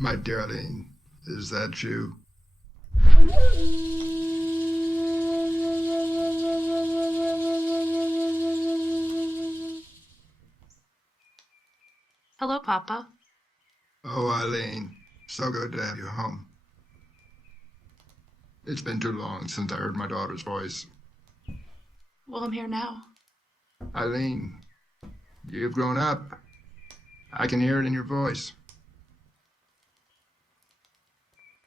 My darling, is that you? Hello, Papa. Oh, Eileen, so good to have you home. It's been too long since I heard my daughter's voice. Well, I'm here now. Eileen, you've grown up. I can hear it in your voice.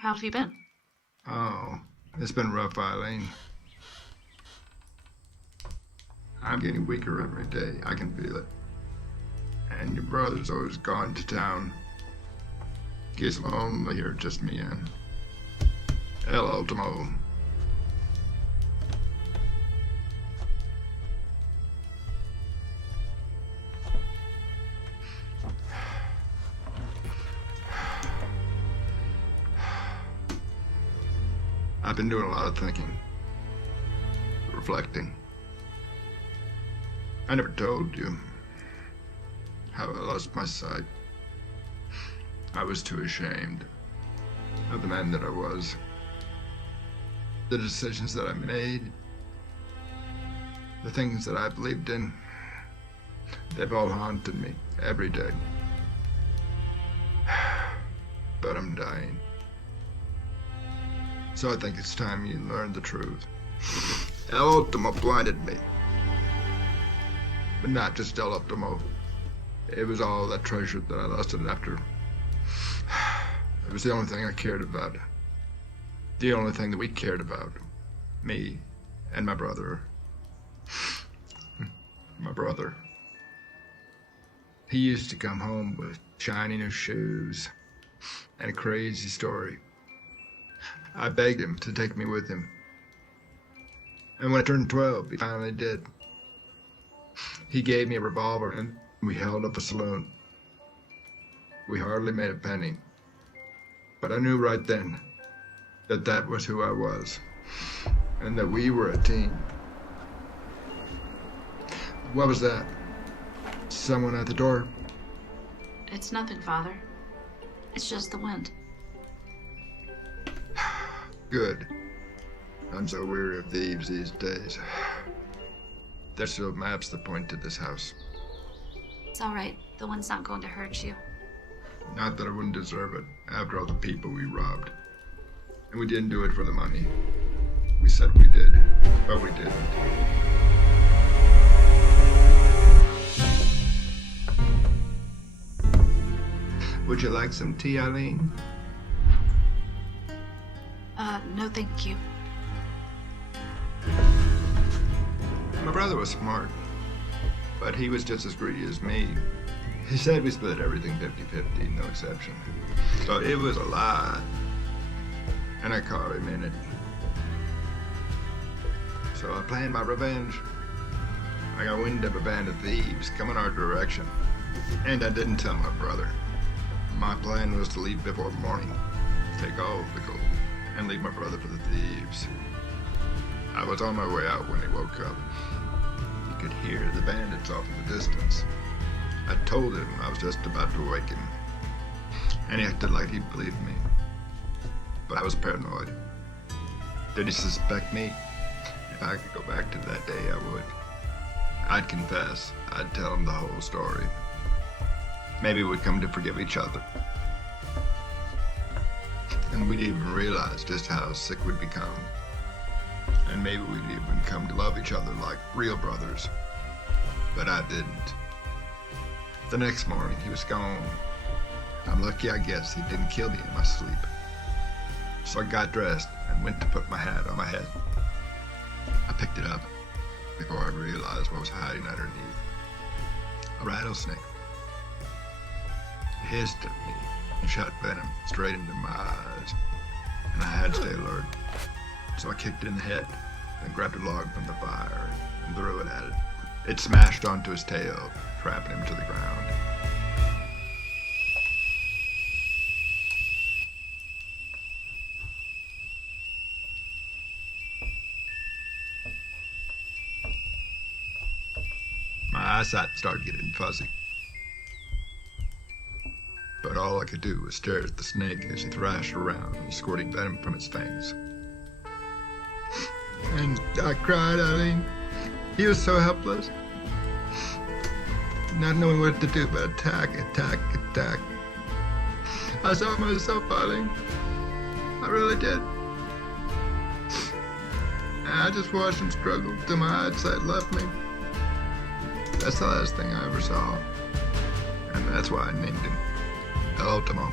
How have you been? Oh, it's been rough, Eileen. I'm getting weaker every day. I can feel it. And your brother's always gone to town. Gets lonely here, just me and El Ultimo. I've been doing a lot of thinking, reflecting. I never told you how I lost my sight. I was too ashamed of the man that I was. The decisions that I made, the things that I believed in, they've all haunted me every day. But I'm dying. So I think it's time you learned the truth. El Ultimo blinded me. But not just El Ultimo. It was all that treasure that I lost it after. It was the only thing I cared about. The only thing that we cared about. Me and my brother. My brother. He used to come home with shiny new shoes and a crazy story. I begged him to take me with him. And when I turned 12, he finally did. He gave me a revolver and we held up a saloon. We hardly made a penny. But I knew right then that that was who I was. And that we were a team. What was that? Someone at the door? It's nothing, Father. It's just the wind. Good. I'm so weary of thieves these days. There's still maps that point to this house. It's all right. The wind's not going to hurt you. Not that I wouldn't deserve it, after all the people we robbed. And we didn't do it for the money. We said we did, but we didn't. Would you like some tea, Eileen? No thank you. My brother was smart, but he was just as greedy as me. He said we split everything 50-50, no exception. But it was a lie. and I caught him in it. So I planned my revenge. I got wind of a band of thieves coming our direction, and I didn't tell my brother. My plan was to leave before morning, take all of the gold, and leave my brother for the thieves. I was on my way out when he woke up. He could hear the bandits off in the distance. I told him I was just about to wake him, and he acted like he believed me. But I was paranoid. Did he suspect me? If I could go back to that day, I would. I'd confess. I'd tell him the whole story. Maybe we'd come to forgive each other. And we'd even realize just how sick we'd become. And maybe we'd even come to love each other like real brothers. But I didn't. The next morning, he was gone. I'm lucky, I guess, he didn't kill me in my sleep. So I got dressed and went to put my hat on my head. I picked it up before I realized what was hiding underneath. A rattlesnake. It hissed at me and shot venom straight into my eyes, and I had to stay alert. So I kicked it in the head and grabbed a log from the fire and threw it at it. It smashed onto his tail, trapping him to the ground. My eyesight started getting fuzzy. But all I could do was stare at the snake as he thrashed around, squirting venom from its fangs. And I cried, Eileen. He was so helpless. Not knowing what to do but attack. I saw myself, Eileen. I really did. And I just watched him struggle till my eyesight left me. That's the last thing I ever saw. And that's why I named him Ultimo.